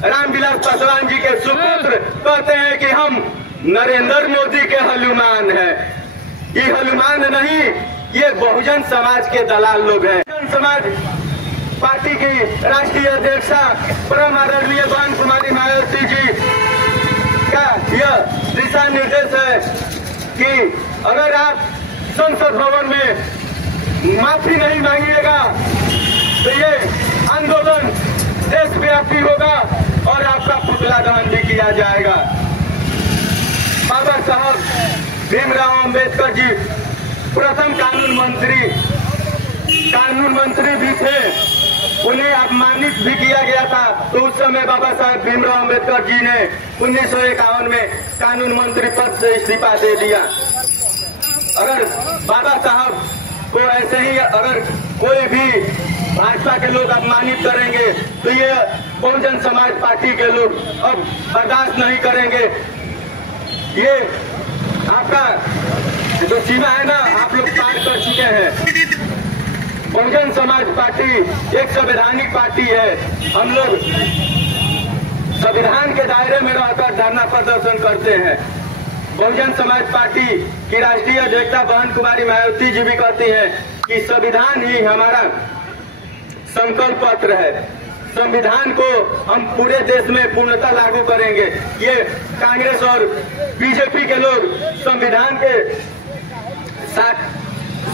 रामविलास पासवान जी के सुपुत्र कहते हैं कि हम नरेंद्र मोदी के हनुमान हैं। ये हनुमान नहीं, ये बहुजन समाज के दलाल लोग हैं। बहुजन समाज पार्टी की राष्ट्रीय अध्यक्षा परम आदरणीय बहन कुमारी मायावती जी का यह दिशा निर्देश है कि अगर आप संसद भवन में माफी नहीं मांगिएगा तो ये आंदोलन देशव्यापी होगा और आपका पुतला दहन भी किया जाएगा। बाबा साहब भीमराव अंबेडकर जी प्रथम कानून मंत्री भी थे, उन्हें अपमानित भी किया गया था। तो उस समय बाबा साहब भीमराव अंबेडकर जी ने 1951 में कानून मंत्री पद से इस्तीफा दे दिया। अगर बाबा साहब को ऐसे ही अगर कोई भी भाजपा के लोग अपमानित करेंगे तो ये बहुजन समाज पार्टी के लोग अब बर्दाश्त नहीं करेंगे। ये आपका जो सीमा है ना, आप लोग पार कर चुके हैं। बहुजन समाज पार्टी एक संवैधानिक पार्टी है। हम लोग संविधान के दायरे में रहकर धरना प्रदर्शन करते हैं। बहुजन समाज पार्टी की राष्ट्रीय अध्यक्षा बहन कुमारी मायावती जी भी कहती हैं कि संविधान ही हमारा संकल्प पत्र है। संविधान को हम पूरे देश में पूर्णतः लागू करेंगे। ये कांग्रेस और बीजेपी के लोग संविधान के साथ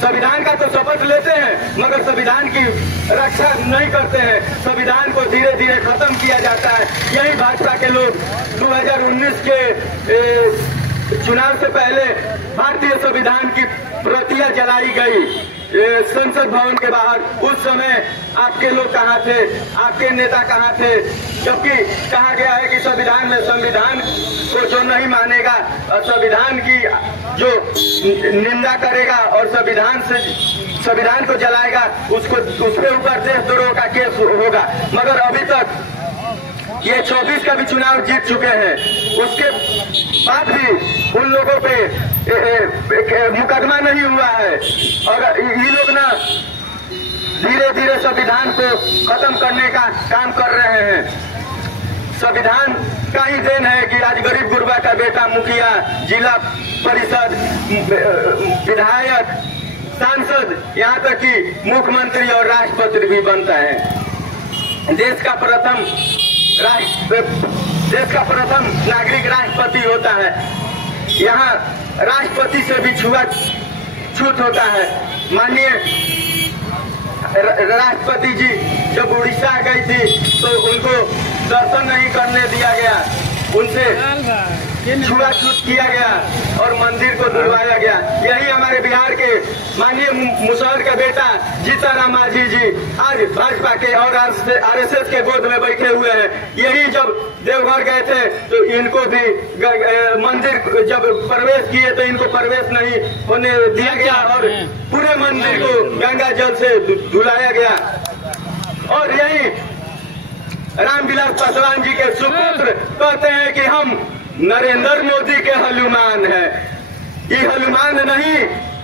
संविधान का तो शपथ लेते हैं मगर संविधान की रक्षा नहीं करते हैं। संविधान को धीरे धीरे खत्म किया जाता है। यही भाजपा के लोग 2019 के चुनाव से पहले भारतीय संविधान की प्रतियां जलाई गई संसद भवन के बाहर। उस समय आपके लोग कहाँ थे, आपके नेता कहाँ थे? जबकि कहा गया है कि संविधान में संविधान को जो नहीं मानेगा और संविधान की जो निंदा करेगा और संविधान को जलाएगा उसको उसके ऊपर देशद्रोह का केस होगा। मगर अभी तक ये 24 का भी चुनाव जीत चुके हैं, उसके बाद भी उन लोगों पे मुकदमा नहीं हुआ है। और ये लोग ना धीरे धीरे संविधान को खत्म करने का काम कर रहे हैं। संविधान का ही देन है कि आज गरीब गुरबा का बेटा मुखिया, जिला परिषद, विधायक, सांसद, यहाँ तक कि मुख्यमंत्री और राष्ट्रपति भी बनता है। देश का प्रथम नागरिक राष्ट्रपति होता है। यहाँ राष्ट्रपति से भी छूट होता है। माननीय राष्ट्रपति जी जब उड़ीसा गई थी तो उनको दर्शन नहीं करने दिया गया, उनसे छुआछूत किया गया और मंदिर को धुलवाया गया। यही हमारे बिहार के माननीय मुसहर का बेटा जीतन मांझी जी आज भाजपा के और आरएसएस के गोद में बैठे हुए हैं। यही जब देवघर गए थे तो इनको भी मंदिर जब प्रवेश किए तो इनको प्रवेश नहीं होने दिया गया और पूरे मंदिर को गंगा जल से धुलाया गया। और यही रामविलास पासवान जी के सुपुत्र कहते हैं कि हम नरेंद्र मोदी के हनुमान हैं। ये हनुमान नहीं,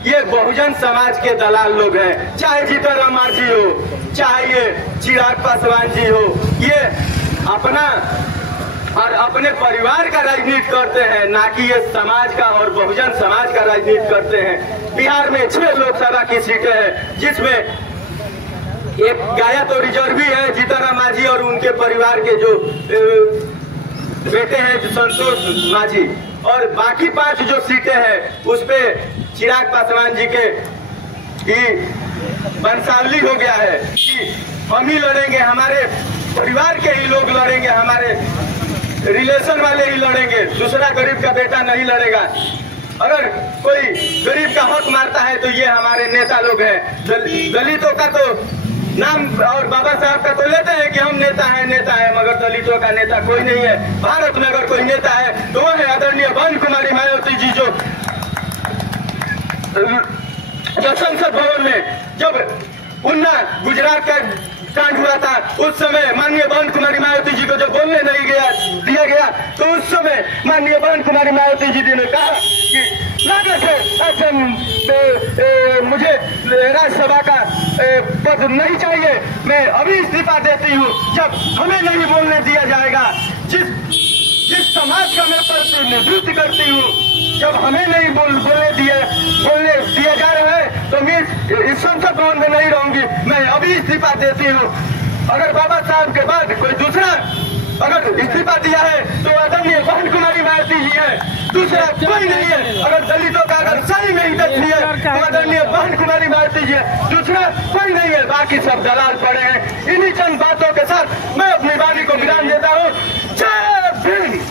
ये बहुजन समाज के दलाल लोग हैं। चाहे जीतन मांझी हो, चाहे ये चिराग पासवान जी हो, ये अपना और अपने परिवार का राजनीति करते हैं, ना कि ये समाज का और बहुजन समाज का राजनीति करते हैं। बिहार में 6 लोकसभा की सीटें हैं जिसमें एक गाया तो रिजर्व भी है जीतन मांझी और उनके परिवार के जो बेटे हैं संतोष मांझी, और बाकी 5 जो सीटें हैं उस पे चिराग पासवान जी के वंशावली हो गया है कि हम ही लड़ेंगे, हमारे परिवार के ही लोग लड़ेंगे, हमारे रिलेशन वाले ही लड़ेंगे, दूसरा गरीब का बेटा नहीं लड़ेगा। अगर कोई गरीब का हक मारता है तो ये हमारे नेता लोग हैं। दलितों का तो नाम और बाबा साहब का तो लेते हैं कि हम नेता है, मगर दलितों का नेता कोई नहीं है। भारत में अगर कोई नेता है तो वो है आदरणीय बहन कुमारी मायावती जी, जो संसद भवन में जब उन्ना गुजरात का कांड हुआ था उस समय माननीय बहन कुमारी मायावती जी को जब बोलने नहीं दिया गया तो उस समय माननीय बहन कुमारी मायावती जी ने कहा कि लागत है मुझे राज्यसभा का पद नहीं चाहिए, मैं अभी इस्तीफा देती हूँ। जब हमें नहीं बोलने दिया जाएगा जिस समाज का मैं प्रतिनिधित्व करती हूँ, जब हमें नहीं बोलने दिया जा रहा है तो मैं इस संसद भवन में नहीं रहूंगी। मैं अभी इस्तीफा देती हूँ। अगर बाबा साहब के बाद कोई दूसरा अगर इस्तीफा दिया है तो आदरणीय बहन कुमारी मायावती जी है, दूसरा कोई नहीं है। अगर दलितों का अगर सही में हित है तो आदरणीय बहन कुमारी मायावती जी है, दूसरा कोई नहीं है। बाकी सब दलाल पड़े हैं। इन्हीं चंद बातों के साथ मैं अपनी वाणी को विराम देता हूँ। जय भीम।